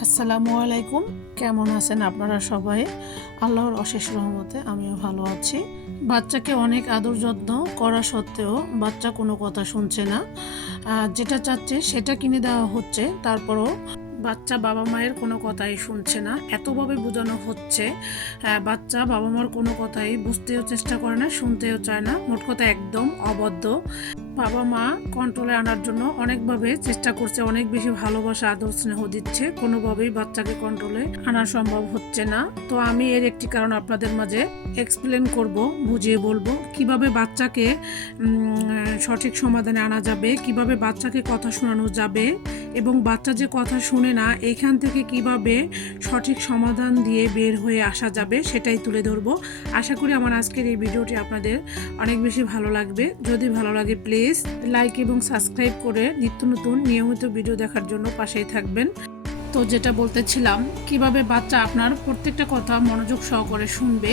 আসসালামু আলাইকুম। কেমন আছেন আপনারা সবাই? আল্লাহর অশেষ রহমতে আমিও ভালো আছি। বাচ্চাকে অনেক আদর যত্ন করা সত্ত্বেও বাচ্চা কোনো কথা শুনছে না। যেটা চাচ্ছে সেটা কিনে দেওয়া হচ্ছে, তারপরও বাচ্চা বাবা মায়ের কোনো কথাই শুনছে না। এতভাবে বোঝানো হচ্ছে, বাচ্চা বাবা মার কোনো কথাই বুঝতেও চেষ্টা করে না, শুনতেও চায় না। মোট কথা একদম অবাধ্য। বাবা মা কন্ট্রোলে আনার জন্য অনেকভাবে চেষ্টা করছে, অনেক বেশি ভালোবাসা আদর স্নেহ দিচ্ছে, কোনোভাবেই বাচ্চাকে কন্ট্রোলে আনা সম্ভব হচ্ছে না। তো আমি এর একটি কারণ আপনাদের মাঝে এক্সপ্লেন করব, বুঝিয়ে বলবো কিভাবে বাচ্চাকে সঠিক সমাধানে আনা যাবে, কিভাবে বাচ্চাকে কথা শোনানো যাবে এবং বাচ্চা যে কথা শুনে না এখান থেকে কিভাবে সঠিক সমাধান দিয়ে বের হয়ে আসা যাবে সেটাই তুলে ধরবো। আশা করি আমার আজকের এই ভিডিওটি আপনাদের অনেক বেশি ভালো লাগবে। যদি ভালো লাগে প্লিজ লাইক এবং সাবস্ক্রাইব করে নিত্য নতুন নিয়মিত ভিডিও দেখার জন্য পাশেই থাকবেন। তো যেটা বলতেছিলাম, কিভাবে বাচ্চা আপনার প্রত্যেকটা কথা মনোযোগ সহকারে শুনবে,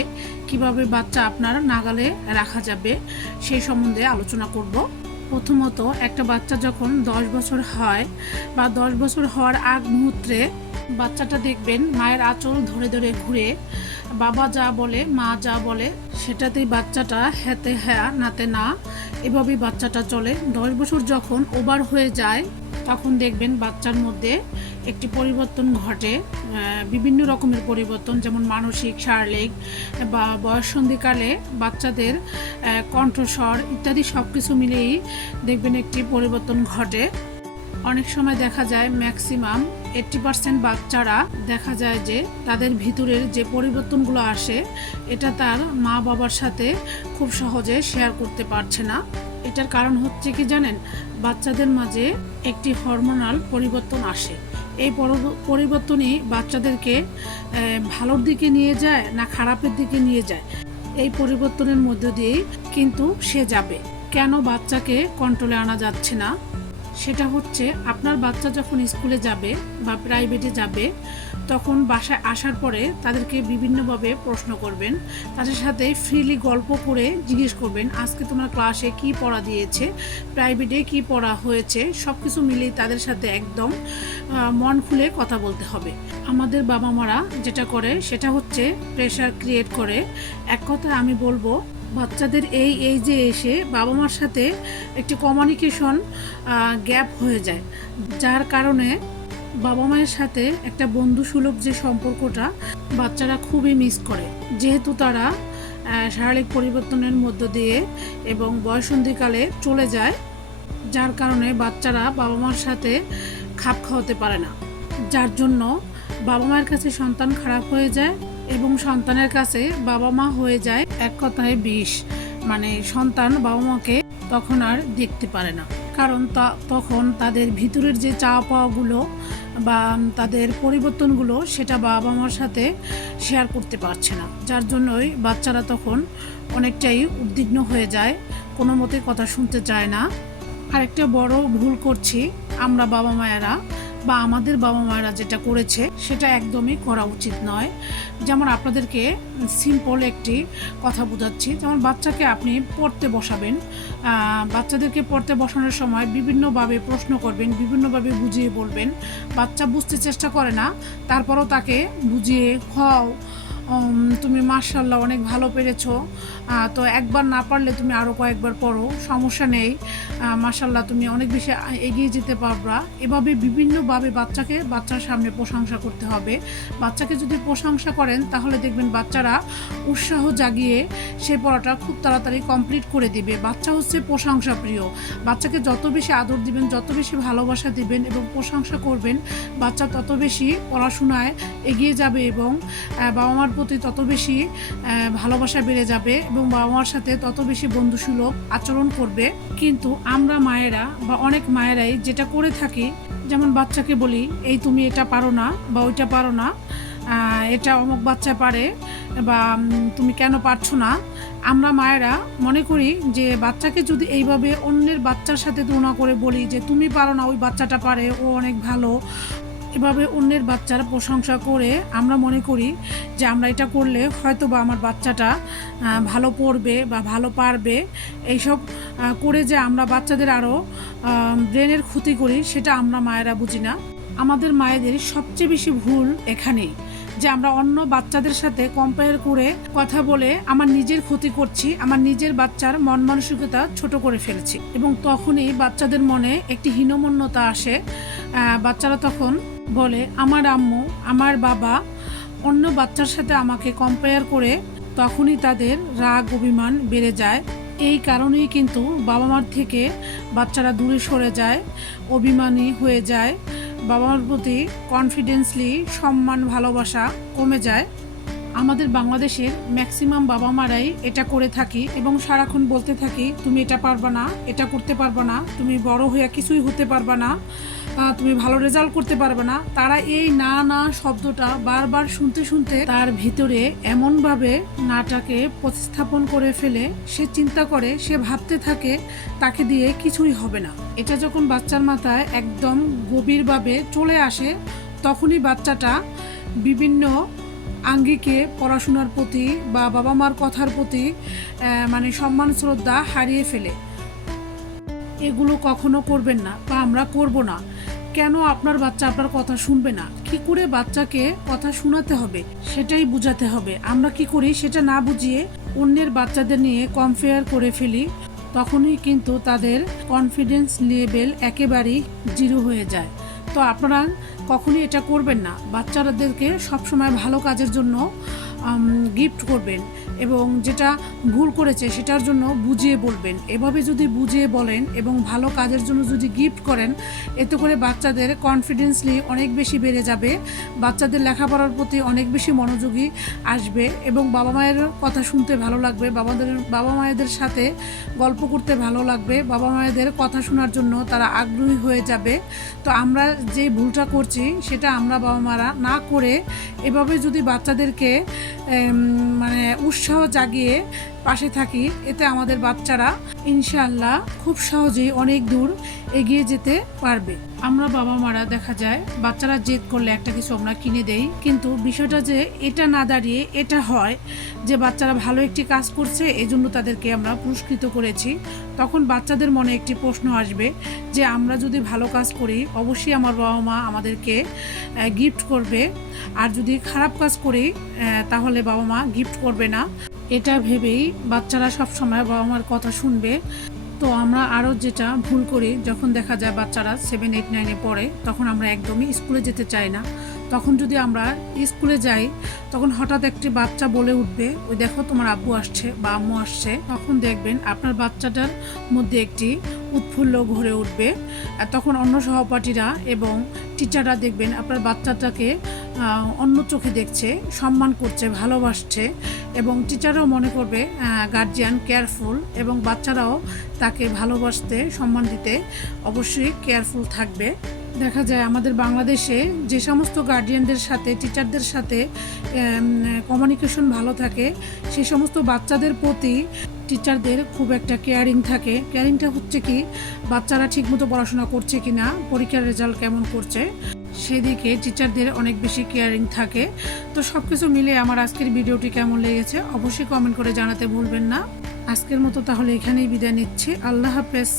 কিভাবে বাচ্চা আপনার নাগালে রাখা যাবে সেই সম্বন্ধে আলোচনা করব। প্রথমত, একটা বাচ্চা যখন 10 বছর হয় বা 10 বছর হওয়ার আগ মুহূর্তে বাচ্চাটা দেখবেন মায়ের আঁচল ধরে ধরে ঘুরে, বাবা যা বলে মা যা বলে সেটাতেই বাচ্চাটা হ্যাঁতে হ্যাঁ নাতে না, এভাবেই বাচ্চাটা চলে। 10 বছর যখন ওভার হয়ে যায় তখন দেখবেন বাচ্চার মধ্যে একটি পরিবর্তন ঘটে, বিভিন্ন রকমের পরিবর্তন, যেমন মানসিক, শারীরিক বা বয়ঃসন্ধিকালে বাচ্চাদের কণ্ঠস্বর ইত্যাদি সব কিছু মিলেই দেখবেন একটি পরিবর্তন ঘটে। অনেক সময় দেখা যায় ম্যাক্সিমাম 80% বাচ্চারা দেখা যায় যে তাদের ভিতরের যে পরিবর্তনগুলো আসে এটা তার মা বাবার সাথে খুব সহজে শেয়ার করতে পারছে না। এটার কারণ হচ্ছে কি জানেন, বাচ্চাদের মাঝে একটি হরমোনাল পরিবর্তন আসে। এই পরিবর্তনই বাচ্চাদেরকে ভালোর দিকে নিয়ে যায় না খারাপের দিকে নিয়ে যায়, এই পরিবর্তনের মধ্য দিয়েই কিন্তু সে যাবে। কেন বাচ্চাকে কন্ট্রোলে আনা যাচ্ছে না? সেটা হচ্ছে, আপনার বাচ্চা যখন স্কুলে যাবে বা প্রাইভেটে যাবে তখন বাসায় আসার পরে তাদেরকে বিভিন্নভাবে প্রশ্ন করবেন, তাদের সাথে ফ্রিলি গল্প করে জিজ্ঞেস করবেন আজকে তোমার ক্লাসে কি পড়া দিয়েছে, প্রাইভেটে কি পড়া হয়েছে, সব কিছু মিলিয়ে তাদের সাথে একদম মন খুলে কথা বলতে হবে। আমাদের বাবা মারা যেটা করে সেটা হচ্ছে প্রেশার ক্রিয়েট করে। এক কথায় আমি বলবো, বাচ্চাদের এই যে এসে বাবা মার সাথে একটি কমিউনিকেশন গ্যাপ হয়ে যায়, যার কারণে বাবা মায়ের সাথে একটা বন্ধুসুলভ যে সম্পর্কটা বাচ্চারা খুবই মিস করে। যেহেতু তারা শারীরিক পরিবর্তনের মধ্য দিয়ে এবং বয়ঃসন্ধিকালে চলে যায়, যার কারণে বাচ্চারা বাবা মার সাথে খাপ খাওয়াতে পারে না, যার জন্য বাবা মায়ের কাছে সন্তান খারাপ হয়ে যায় এবং সন্তানের কাছে বাবা মা হয়ে যায় এক কথায় বিষ। মানে সন্তান বাবা মাকে তখন আর দেখতে পারে না, কারণ তখন তাদের ভিতরের যে চাওয়া পাওয়াগুলো বা তাদের পরিবর্তনগুলো সেটা বাবা মার সাথে শেয়ার করতে পারছে না, যার জন্যই বাচ্চারা তখন অনেকটাই উদ্বিগ্ন হয়ে যায়, কোনো মতে কথা শুনতে চায় না। আরেকটা বড় ভুল করছি আমরা বাবা মায়েরা, বা আমাদের বাবা মায়েরা যেটা করেছে সেটা একদমই করা উচিত নয়। যেমন আপনাদেরকে সিম্পল একটি কথা বোঝাচ্ছি, যেমন বাচ্চাকে আপনি পড়তে বসাবেন, বাচ্চাদেরকে পড়তে বসানোর সময় বিভিন্নভাবে প্রশ্ন করবেন, বিভিন্নভাবে বুঝিয়ে বলবেন। বাচ্চা বুঝতে চেষ্টা করে না, তারপরও তাকে বুঝিয়ে খাও, তুমি মাশাআল্লাহ অনেক ভালো পেরেছো, তো একবার না পারলে তুমি আরও কয়েকবার পড়ো, সমস্যা নেই, মাশাআল্লাহ তুমি অনেক বেশি এগিয়ে যেতে পারবা। এভাবে বিভিন্নভাবে বাচ্চার সামনে প্রশংসা করতে হবে। বাচ্চাকে যদি প্রশংসা করেন তাহলে দেখবেন বাচ্চারা উৎসাহ জাগিয়ে সে পড়াটা খুব তাড়াতাড়ি কমপ্লিট করে দিবে। বাচ্চা হচ্ছে প্রশংসা প্রিয়। বাচ্চাকে যত বেশি আদর দিবেন, যত বেশি ভালোবাসা দিবেন এবং প্রশংসা করবেন, বাচ্চা তত বেশি পড়াশোনায় এগিয়ে যাবে এবং বাবা মার প্রতি তত বেশি ভালোবাসা বেড়ে যাবে এবং বাবা মার সাথে তত বেশি বন্ধুসুলভ আচরণ করবে। কিন্তু আমরা মায়েরা বা অনেক মায়েরাই যেটা করে থাকি, যেমন বাচ্চাকে বলি এই তুমি এটা পারো না বা ওইটা পারো না, এটা অমুক বাচ্চা পারে বা তুমি কেন পারছো না। আমরা মায়েরা মনে করি যে বাচ্চাকে যদি এইভাবে অন্যের বাচ্চার সাথে তুলনা করে বলি যে তুমি পারো না, ওই বাচ্চাটা পারে, ও অনেক ভালো, এভাবে অন্যের বাচ্চার প্রশংসা করে আমরা মনে করি যে আমরা এটা করলে হয়তো বা আমার বাচ্চাটা ভালো পড়বে বা ভালো পারবে। এইসব করে যে আমরা বাচ্চাদের আরও ব্রেনের ক্ষতি করি সেটা আমরা মায়েরা বুঝি না। আমাদের মায়েদের সবচেয়ে বেশি ভুল এখানেই, যে আমরা অন্য বাচ্চাদের সাথে কম্পেয়ার করে কথা বলে আমার নিজের ক্ষতি করছি, আমার নিজের বাচ্চার মন মানসিকতা ছোট করে ফেলছি, এবং তখনই বাচ্চাদের মনে একটি হীনমন্যতা আসে। বাচ্চারা তখন বলে আমার আম্মু, আমার বাবা অন্য বাচ্চার সাথে আমাকে কম্পেয়ার করে, তখনই তাদের রাগ অভিমান বেড়ে যায়। এই কারণেই কিন্তু বাবা মার থেকে বাচ্চারা দূরে সরে যায়, অভিমানী হয়ে যায়, বাবা মার প্রতি কনফিডেন্সলি সম্মান ভালোবাসা কমে যায়। আমাদের বাংলাদেশের ম্যাক্সিমাম বাবা মারাই এটা করে থাকি এবং সারাক্ষণ বলতে থাকি তুমি এটা পারবা না, এটা করতে পারবা না, তুমি বড় হয়ে কিছুই হতে পারবা না, তুমি ভালো রেজাল্ট করতে পারবে না। তারা এই না না শব্দটা বারবার শুনতে শুনতে তার ভিতরে এমনভাবে নাটাকে প্রতিস্থাপন করে ফেলে, সে চিন্তা করে, সে ভাবতে থাকে তাকে দিয়ে কিছুই হবে না। এটা যখন বাচ্চার মাথায় একদম গভীরভাবে চলে আসে, তখনই বাচ্চাটা বিভিন্ন আঙ্গিকে পড়াশোনার প্রতি বা বাবা মার কথার প্রতি মানে সম্মান শ্রদ্ধা হারিয়ে ফেলে। এগুলো কখনো করবেন না বা আমরা করব না। কেন আপনার বাচ্চা আপনার কথা শুনবে না? কি করে বাচ্চাকে কথা শোনাতে হবে সেটাই বুঝাতে হবে। আমরা কি করি সেটা না বুঝিয়ে অন্যের বাচ্চাদের নিয়ে কম্পেয়ার করে ফেলি, তখনই কিন্তু তাদের কনফিডেন্স লেভেল একেবারেই জিরো হয়ে যায়। তো আপনারা কখনই এটা করবেন না। বাচ্চাদেরকে সবসময় ভালো কাজের জন্য গিফট করবেন এবং যেটা ভুল করেছে সেটার জন্য বুঝিয়ে বলবেন। এভাবে যদি বুঝিয়ে বলেন এবং ভালো কাজের জন্য যদি গিফট করেন, এতে করে বাচ্চাদের কনফিডেন্সলি অনেক বেশি বেড়ে যাবে, বাচ্চাদের লেখাপড়ার প্রতি অনেক বেশি মনোযোগী আসবে এবং বাবা মায়ের কথা শুনতে ভালো লাগবে, বাবা মায়েদের সাথে গল্প করতে ভালো লাগবে, বাবা মায়েদের কথা শোনার জন্য তারা আগ্রহী হয়ে যাবে। তো আমরা যে ভুলটা করছি সেটা আমরা বাবা মারা না করে এভাবে যদি বাচ্চাদেরকে মানে উৎসাহ জাগিয়ে পাশে থাকি, এতে আমাদের বাচ্চারা ইনশাআল্লাহ খুব সহজেই অনেক দূর এগিয়ে যেতে পারবে। আমরা বাবা মারা দেখা যায় বাচ্চারা জেদ করলে একটা কিছু আমরা কিনে দেই, কিন্তু বিষয়টা যে এটা না দাঁড়িয়ে এটা হয় যে বাচ্চারা ভালো একটি কাজ করছে, এজন্য তাদেরকে আমরা পুরস্কৃত করেছি। তখন বাচ্চাদের মনে একটি প্রশ্ন আসবে যে আমরা যদি ভালো কাজ করি অবশ্যই আমার বাবা মা আমাদেরকে গিফট করবে, আর যদি খারাপ কাজ করি তাহলে বাবা মা গিফট করবে না। এটা ভেবেই বাচ্চারা সবসময় বাবা মার কথা শুনবে। তো আমরা আরও যেটা ভুল করি, যখন দেখা যায় বাচ্চারা 7, 8, 9-এ পড়ে, তখন আমরা একদমই স্কুলে যেতে চাই না। তখন যদি আমরা স্কুলে যাই, তখন হঠাৎ একটি বাচ্চা বলে উঠবে ওই দেখো তোমার আব্বু আসছে বা আম্মু আসছে, তখন দেখবেন আপনার বাচ্চাটার মধ্যে একটি উৎফুল্ল ভরে উঠবে। তখন অন্য সহপাঠীরা এবং টিচাররা দেখবেন আপনার বাচ্চাটাকে অন্য চোখে দেখছে, সম্মান করছে, ভালোবাসছে, এবং টিচাররাও মনে করবে গার্জিয়ান কেয়ারফুল, এবং বাচ্চারাও তাকে ভালোবাসতে, সম্মান দিতে অবশ্যই কেয়ারফুল থাকবে। দেখা যায় আমাদের বাংলাদেশে যে সমস্ত গার্ডিয়ানদের সাথে, টিচারদের সাথে কমিউনিকেশন ভালো থাকে, সেই সমস্ত বাচ্চাদের প্রতি টিচারদের খুব একটা কেয়ারিং থাকে। কেয়ারিংটা হচ্ছে কি, বাচ্চারা ঠিকমতো পড়াশোনা করছে কিনা, পরীক্ষার রেজাল্ট কেমন করছে, সেদিকে টিচারদের অনেক বেশি কেয়ারিং থাকে। তো সব কিছু মিলে আমার আজকের ভিডিওটি কেমন লেগেছে অবশ্যই কমেন্ট করে জানাতে ভুলবেন না। আজকের মতো তাহলে এখানেই বিদায় নিচ্ছি। আল্লাহ হাফেজ।